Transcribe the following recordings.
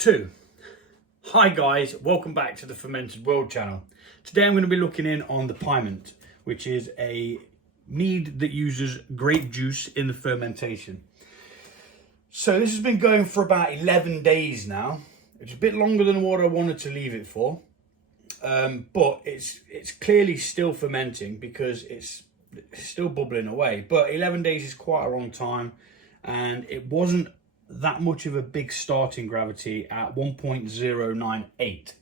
2. Hi guys, welcome back to the Fermented World channel. Today I'm going to be looking in on the Pyment, which is a mead that uses grape juice in the fermentation. So this has been going for about 11 days now. It's a bit longer than what I wanted to leave it for, but it's clearly still fermenting because it's still bubbling away. But 11 days is quite a long time, and it wasn't that much of a big starting gravity at 1.098.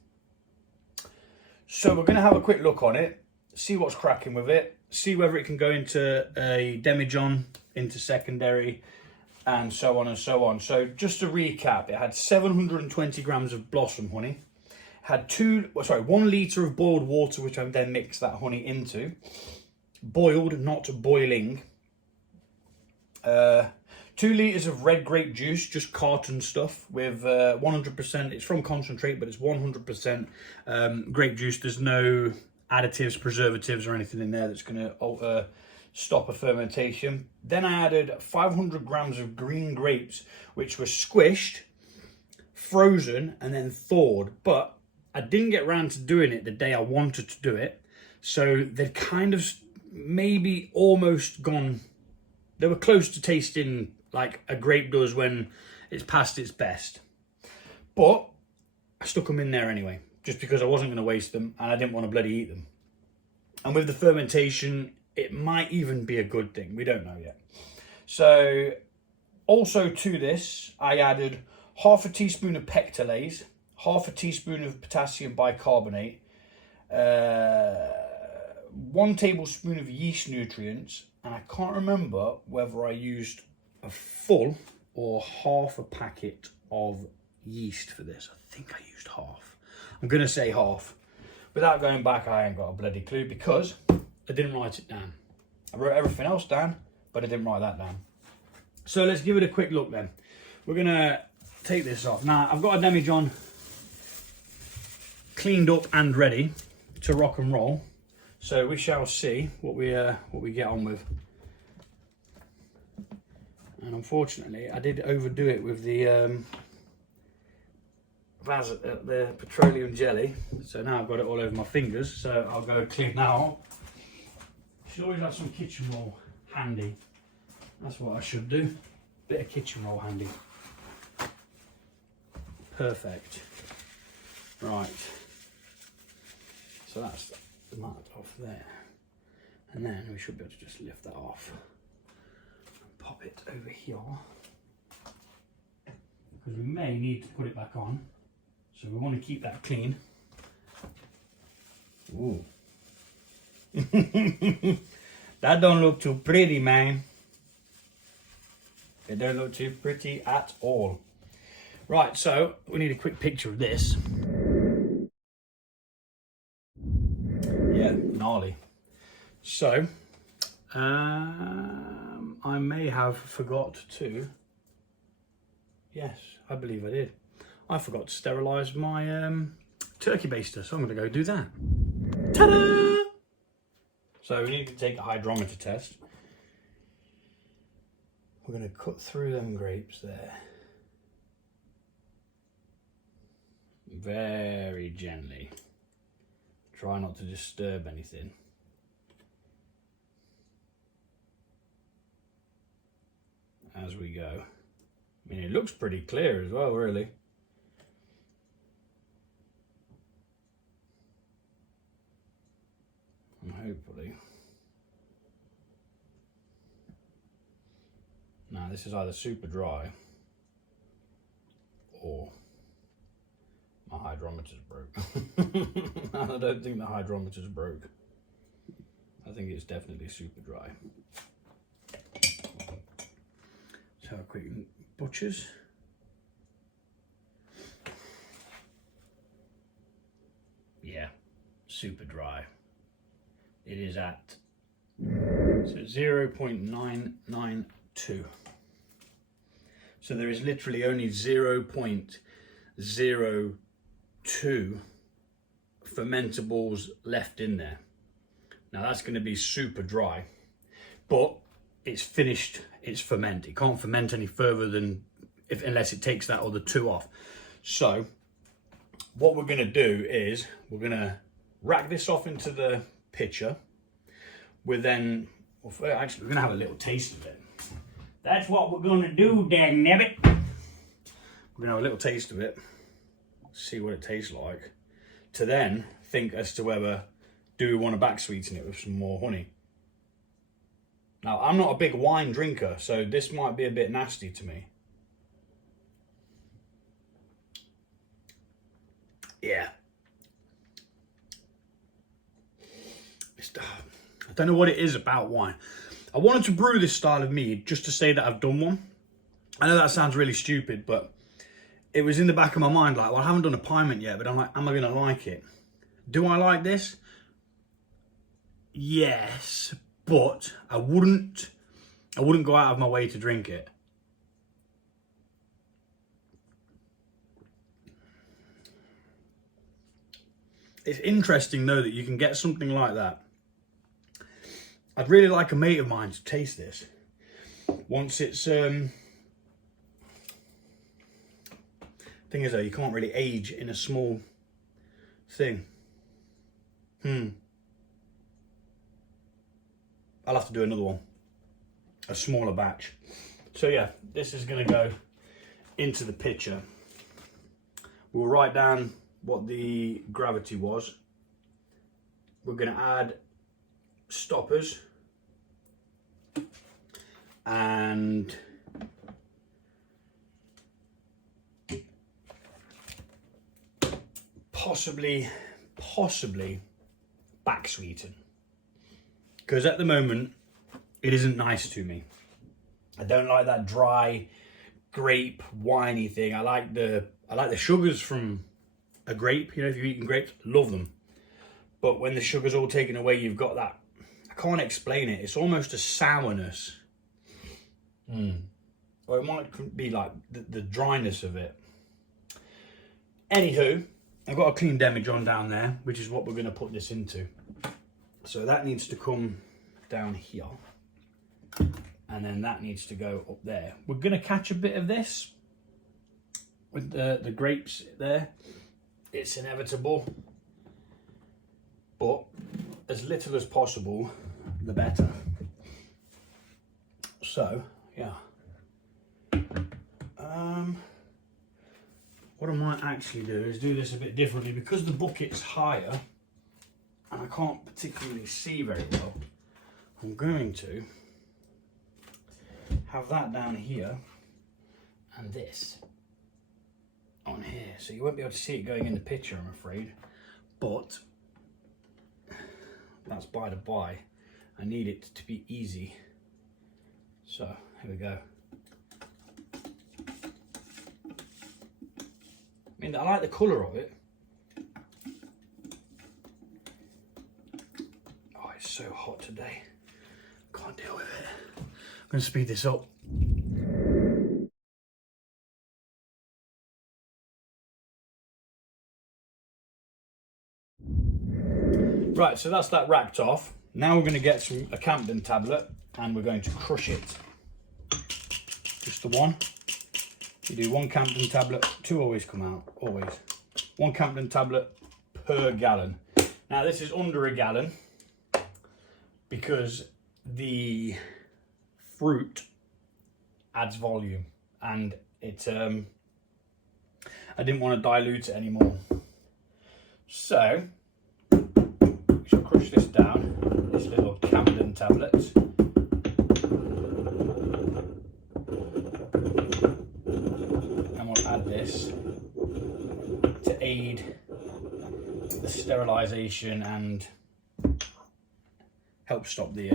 So we're going to have a quick look on it, see what's cracking with it, see whether it can go into a demijohn, into secondary, and so on and so on. So just to recap, it had 720 grams of blossom honey, had 1 litre of boiled water, which I then mixed that honey into, boiled, not boiling, 2 litres of red grape juice, just carton stuff with 100%, it's from concentrate, but it's 100% grape juice. There's no additives, preservatives or anything in there that's going to stop a fermentation. Then I added 500 grams of green grapes, which were squished, frozen and then thawed. But I didn't get around to doing it the day I wanted to do it. So they'd kind of maybe almost gone, they were close to tasting like a grape does when it's past its best. But I stuck them in there anyway, just because I wasn't going to waste them and I didn't want to bloody eat them. And with the fermentation, it might even be a good thing. We don't know yet. So also to this, I added half a teaspoon of pectolase, half a teaspoon of potassium bicarbonate, 1 tablespoon of yeast nutrients, and I can't remember whether I used a full or half a packet of yeast for this. I think I used half. I'm going to say half. Without going back, I ain't got a bloody clue because I didn't write it down. I wrote everything else down, but I didn't write that down. So let's give it a quick look then. We're going to take this off. Now, I've got a demijohn cleaned up and ready to rock and roll. So we shall see what we get on with. And unfortunately, I did overdo it with the petroleum jelly. So now I've got it all over my fingers. So I'll go clean that off. Should always have some kitchen roll handy. That's what I should do. Bit of kitchen roll handy. Perfect. Right. So that's the mat off there. And then we should be able to just lift that off. Pop it over here because we may need to put it back on, so we want to keep that clean. Ooh. That don't look too pretty, man. It don't look too pretty at all. Right, so we need a quick picture of this. Yeah, gnarly. So I may have forgot to, yes, I believe I did. I forgot to sterilise my turkey baster, so I'm going to go do that. Ta-da! So we need to take a hydrometer test. We're going to cut through them grapes there. Very gently. Try not to disturb anything. As we go. I mean, it looks pretty clear as well, really. And hopefully. Now, this is either super dry or my hydrometer's broke. I don't think the hydrometer's broke. I think it's definitely super dry. So a quick butchers. Yeah, super dry. It is at 0.992. So there is literally only 0.02 fermentables left in there. Now that's going to be super dry, but it's finished its ferment. It can't ferment any further than unless it takes that other 2 off. So what we're going to do is we're going to rack this off into the pitcher. We're then, well, actually, we're going to have a little taste of it. That's what we're going to do, dang nabbit. We're going to have a little taste of it, see what it tastes like, to then think as to whether do we want to back sweeten it with some more honey. Now, I'm not a big wine drinker, so this might be a bit nasty to me. Yeah. I don't know what it is about wine. I wanted to brew this style of mead just to say that I've done one. I know that sounds really stupid, but it was in the back of my mind like, well, I haven't done a Pyment yet, but I'm like, am I going to like it? Do I like this? Yes, but I wouldn't go out of my way to drink it. It's interesting though that you can get something like that. I'd really like a mate of mine to taste this once it's thing is though, you can't really age in a small thing. I'll have to do another one, a smaller batch. So yeah, this is going to go into the pitcher. We'll write down what the gravity was. We're going to add stoppers and possibly back sweeten, because at the moment it isn't nice to me. I don't like that dry grape winey thing. I like the sugars from a grape. You know, if you've eaten grapes, love them. But when the sugar's all taken away, you've got that, I can't explain it. It's almost a sourness. Or it might be like the dryness of it. Anywho, I've got a clean demijohn down there, which is what we're going to put this into. So that needs to come down here. And then that needs to go up there. We're going to catch a bit of this with the grapes there. It's inevitable. But as little as possible, the better. So, yeah. What I might actually do is do this a bit differently, because the bucket's higher and I can't particularly see very well. I'm going to have that down here and this on here, so you won't be able to see it going in the pitcher, I'm afraid, but that's by the by. I need it to be easy, so here we go. I mean, I like the colour of it. Oh, it's so hot today. Can't deal with it. I'm going to speed this up. Right, so that's that racked off. Now we're going to get a Campden tablet and we're going to crush it. Just the one. You do one Campden tablet, two always come out, always. One Campden tablet per gallon. Now this is under a gallon because the fruit adds volume and it, I didn't want to dilute it anymore. So, we shall crush this down, this little Campden tablet. Add this to aid the sterilisation and help stop the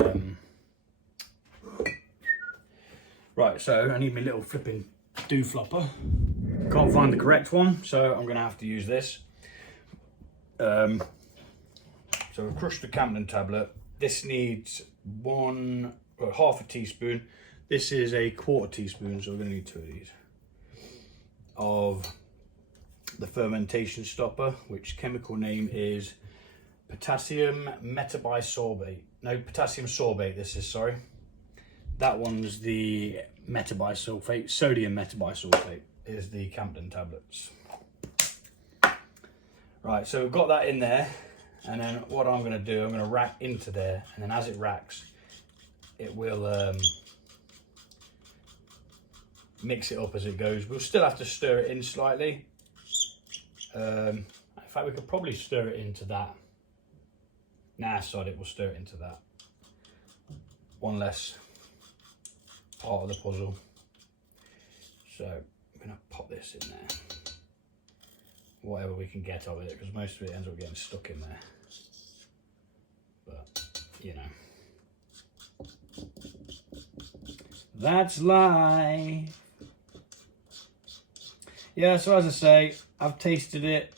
right, so I need my little flipping flopper. Can't find the correct one, so I'm gonna have to use this. So I've crushed the Campden tablet. This needs half a teaspoon. This is a quarter teaspoon, so we're gonna need two of these. Of the fermentation stopper, which chemical name is potassium metabisorbate. No, potassium sorbate this is, sorry. That one's the metabisulfate, sodium metabisulfate is the Campden tablets. Right, so we've got that in there, and then what I'm going to do, I'm going to rack into there, and then as it racks, it will mix it up as it goes. We'll still have to stir it in slightly. In fact, we could probably stir it into that. Nah, sod it, we'll stir it into that. One less part of the puzzle. So I'm going to pop this in there. Whatever we can get of it, because most of it ends up getting stuck in there. But, you know. That's life. Yeah, so as I say, I've tasted it.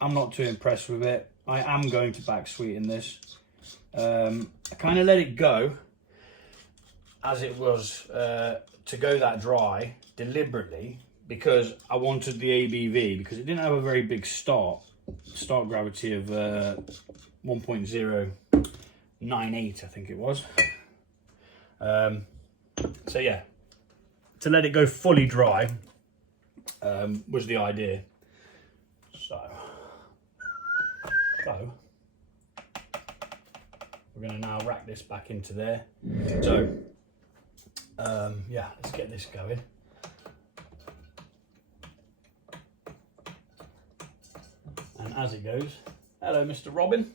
I'm not too impressed with it. I am going to back sweeten this. I kind of let it go as it was to go that dry deliberately, because I wanted the ABV, because it didn't have a very big start gravity of 1.098, I think it was. So yeah, to let it go fully dry was the idea. So we're going to now rack this back into there. So yeah, let's get this going. And as it goes, hello Mr. Robin,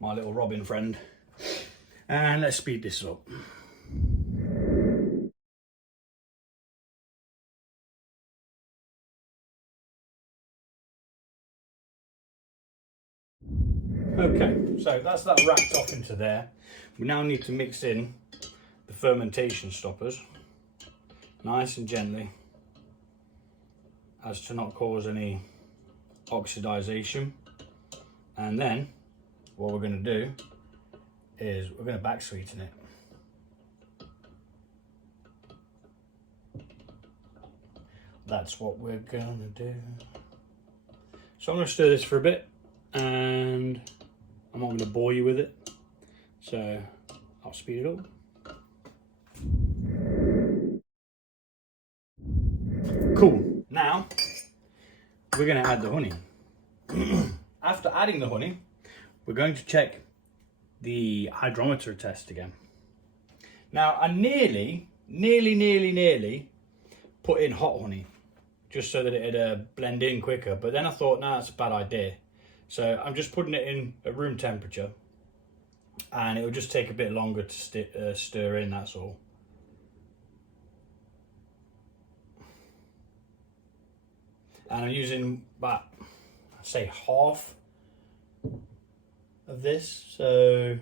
my little Robin friend, and let's speed this up. Okay, so that's that racked off into there. We now need to mix in the fermentation stoppers, nice and gently, as to not cause any oxidization. And then what we're going to do is we're going to back sweeten it. That's what we're going to do. So I'm going to stir this for a bit, and I'm not going to bore you with it, so I'll speed it up. Cool. Now we're going to add the honey. After adding the honey, we're going to check the hydrometer test again. Now I nearly put in hot honey just so that it'd blend in quicker, but then I thought, nah, that's a bad idea. So I'm just putting it in at room temperature, and it will just take a bit longer to stir in, that's all. And I'm using about, I'd say, half of this, so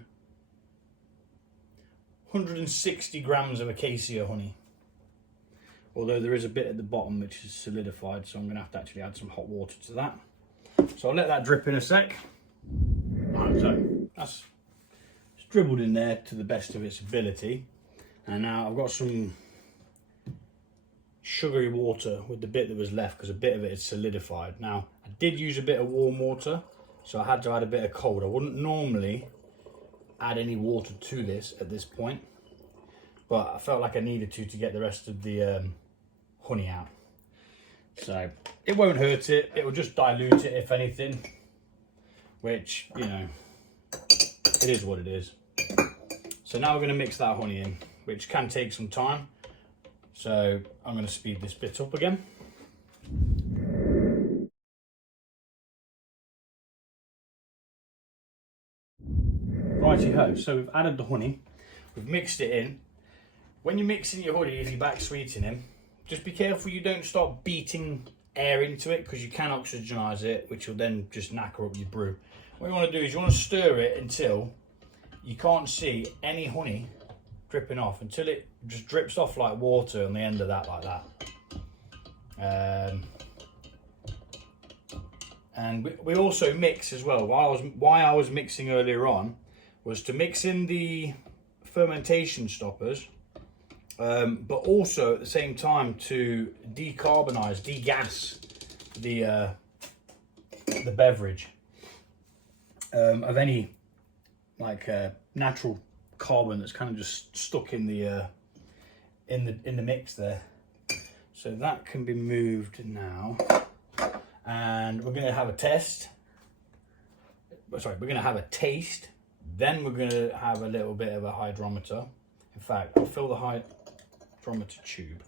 160 grams of acacia honey. Although there is a bit at the bottom which is solidified, so I'm going to have to actually add some hot water to that. So I'll let that drip in a sec. Right, so that's dribbled in there to the best of its ability. And now I've got some sugary water with the bit that was left, because a bit of it is solidified. Now I did use a bit of warm water, so I had to add a bit of cold. I wouldn't normally add any water to this at this point, but I felt like I needed to get the rest of the honey out. So it won't hurt it, it will just dilute it if anything, which, you know, it is what it is. So now we're going to mix that honey in, which can take some time. So I'm going to speed this bit up again. Righty-ho, so we've added the honey, we've mixed it in. When you're mixing your honey, if you back sweetening, just be careful you don't start beating air into it, because you can oxygenize it, which will then just knacker up your brew. What you want to do is you want to stir it until you can't see any honey dripping off, until it just drips off like water on the end of that, like that. And we also mix as well. Why I was mixing earlier on was to mix in the fermentation stoppers, but also at the same time to decarbonize, degas the beverage of any like natural carbon that's kind of just stuck in the mix there. So that can be moved now, and we're going to have a test. Sorry, we're going to have a taste. Then we're going to have a little bit of a hydrometer. In fact, I'll fill the hydrometer tube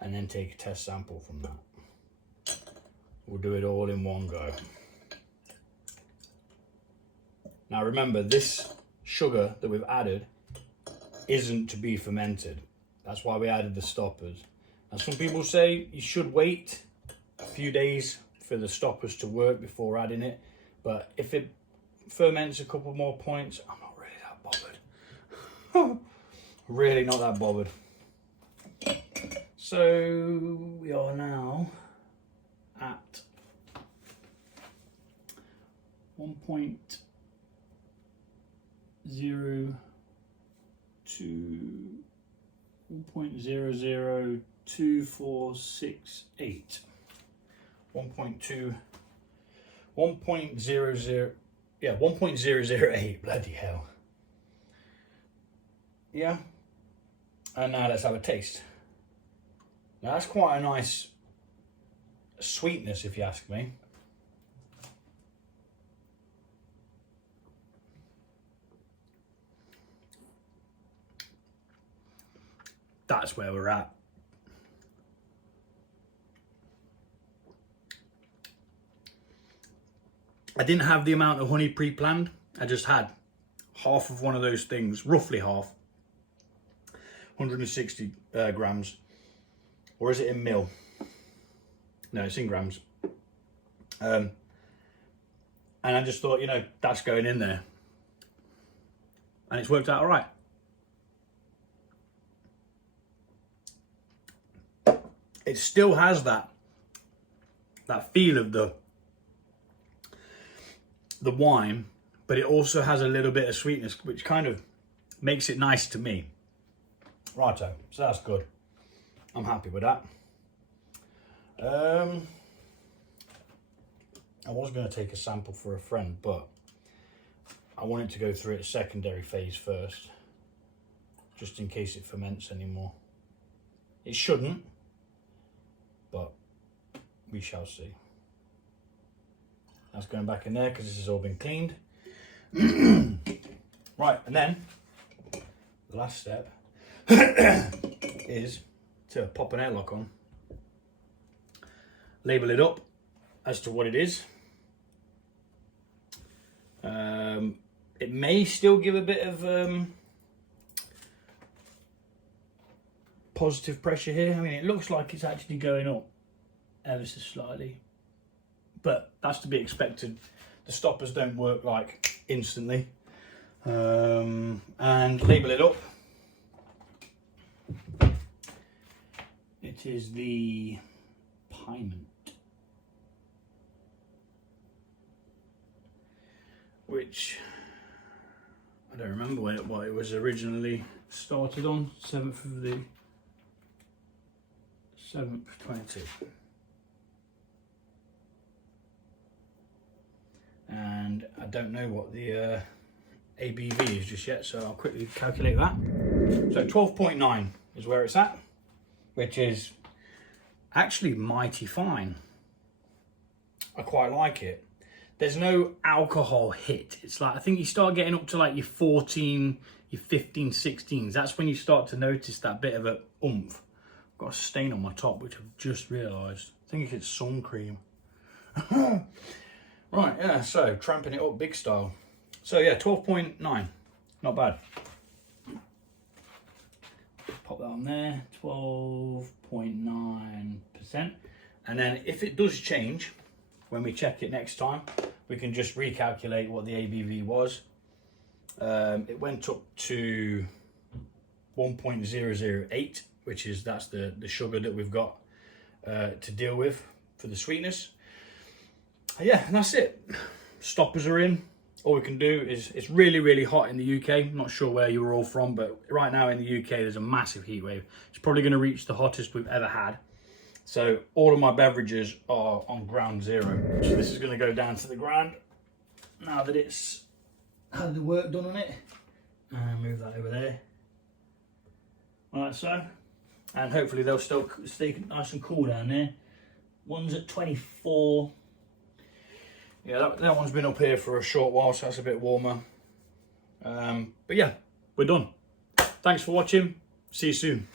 and then take a test sample from that. We'll do it all in one go. Now remember, this sugar that we've added isn't to be fermented. That's why we added the stoppers. And some people say you should wait a few days for the stoppers to work before adding it. But if it ferments a couple more points, I'm not really that bothered. Really not that bothered. So we are now at 1.002468. 1.008, bloody hell. Yeah. And now let's have a taste. Now that's quite a nice sweetness, if you ask me. That's where we're at. I didn't have the amount of honey pre-planned. I just had half of one of those things, roughly half, 160 grams. Or is it in mil? No, it's in grams. And I just thought, you know, that's going in there. And it's worked out all right. It still has that feel of the wine, but it also has a little bit of sweetness, which kind of makes it nice to me. Righto, so that's good. I'm happy with that. I was going to take a sample for a friend, but I wanted to go through its secondary phase first, just in case it ferments anymore. It shouldn't, but we shall see. That's going back in there because this has all been cleaned. Right, and then the last step is to pop an airlock on, label it up as to what it is. It may still give a bit of positive pressure here. I mean, it looks like it's actually going up ever so slightly, but that's to be expected. The stoppers don't work like instantly. And label it up. It is the Pyment, which I don't remember what it was originally started on. 7th of the 7th, 22. And I don't know what the ABV is just yet, so I'll quickly calculate that. So 12.9 is where it's at, which is actually mighty fine. I quite like it. There's no alcohol hit. It's like, I think you start getting up to like your 14, your 15, 16s. That's when you start to notice that bit of a oomph. I've got a stain on my top, which I've just realised. I think it's sun cream. Right, yeah, so tramping it up big style. So yeah, 12.9, not bad. Pop that on there, 12.9%. And then if it does change, when we check it next time, we can just recalculate what the ABV was. It went up to 1.008, which is, that's the sugar that we've got to deal with for the sweetness. Yeah, and that's it. Stoppers are in. All we can do is, it's really, really hot in the UK. I'm not sure where you were all from, but right now in the UK, there's a massive heat wave. It's probably going to reach the hottest we've ever had. So all of my beverages are on ground zero. So this is going to go down to the ground now that it's had the work done on it. And move that over there. Like so. And hopefully they'll still stay nice and cool down there. One's at 24 Yeah, that one's been up here for a short while, so that's a bit warmer. But yeah, we're done. Thanks for watching. See you soon.